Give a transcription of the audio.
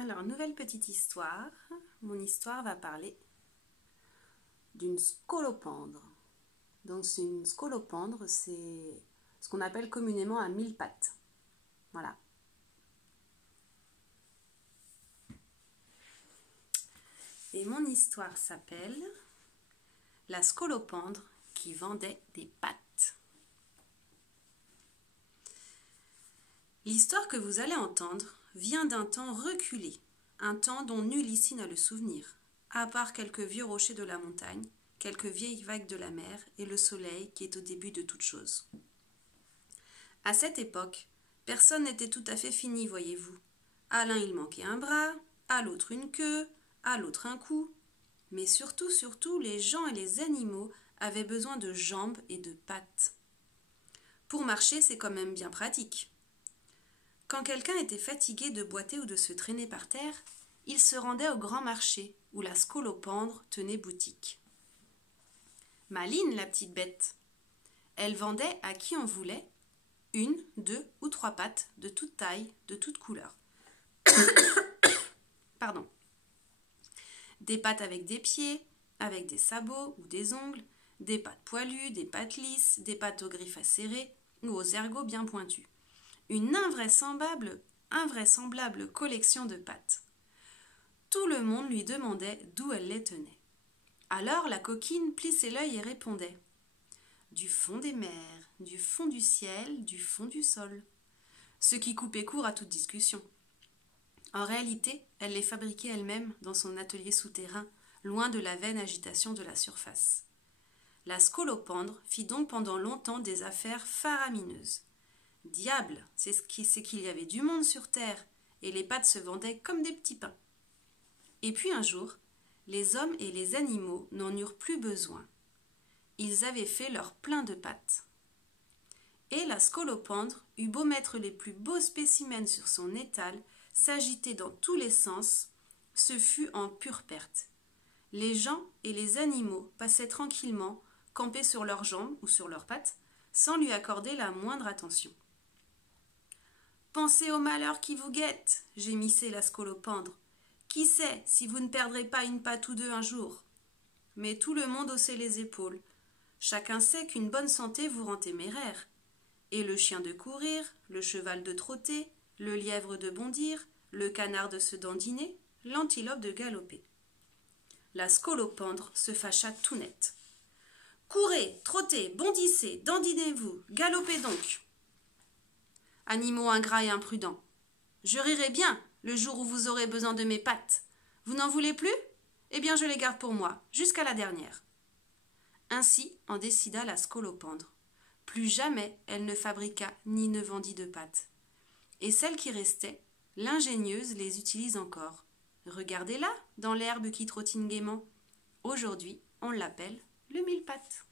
Alors, nouvelle petite histoire. Mon histoire va parler d'une scolopendre. Donc, une scolopendre, c'est ce qu'on appelle communément un mille-pattes. Voilà. Et mon histoire s'appelle La scolopendre qui vendait des pâtes. L'histoire que vous allez entendre vient d'un temps reculé, un temps dont nul ici n'a le souvenir, à part quelques vieux rochers de la montagne, quelques vieilles vagues de la mer et le soleil qui est au début de toute chose. À cette époque, personne n'était tout à fait fini, voyez-vous. À l'un il manquait un bras, à l'autre une queue, à l'autre un cou. Mais surtout, les gens et les animaux avaient besoin de jambes et de pattes. Pour marcher, c'est quand même bien pratique. Quand quelqu'un était fatigué de boiter ou de se traîner par terre, il se rendait au grand marché où la scolopendre tenait boutique. Maline, la petite bête. Elle vendait à qui en voulait 1, 2 ou 3 pattes de toute taille, de toute couleur. Pardon. Des pattes avec des pieds, avec des sabots ou des ongles, des pattes poilues, des pattes lisses, des pattes aux griffes acérées ou aux ergots bien pointus. Une invraisemblable collection de pattes. Tout le monde lui demandait d'où elle les tenait. Alors la coquine plissait l'œil et répondait « Du fond des mers, du fond du ciel, du fond du sol », ce qui coupait court à toute discussion. En réalité, elle les fabriquait elle-même dans son atelier souterrain, loin de la vaine agitation de la surface. La scolopendre fit donc pendant longtemps des affaires faramineuses. Diable, c'est qu'il y avait du monde sur terre, et les pâtes se vendaient comme des petits pains. Et puis un jour, les hommes et les animaux n'en eurent plus besoin. Ils avaient fait leur plein de pâtes. Et la scolopendre eut beau mettre les plus beaux spécimens sur son étal, s'agiter dans tous les sens, ce fut en pure perte. Les gens et les animaux passaient tranquillement, campés sur leurs jambes ou sur leurs pattes, sans lui accorder la moindre attention. « Pensez au malheur qui vous guette, gémissait la scolopendre. Qui sait si vous ne perdrez pas une patte ou deux un jour ?» Mais tout le monde haussait les épaules. Chacun sait qu'une bonne santé vous rend téméraire. Et le chien de courir, le cheval de trotter, le lièvre de bondir, le canard de se dandiner, l'antilope de galoper. La scolopendre se fâcha tout net. « Courez, trottez, bondissez, dandinez-vous, galopez donc !» Animaux ingrats et imprudents, je rirai bien le jour où vous aurez besoin de mes pattes. Vous n'en voulez plus? Eh bien, je les garde pour moi, jusqu'à la dernière. Ainsi en décida la scolopendre. Plus jamais elle ne fabriqua ni ne vendit de pâtes. Et celles qui restaient, l'ingénieuse les utilise encore. Regardez-la dans l'herbe qui trottine gaiement. Aujourd'hui, on l'appelle le mille-pattes.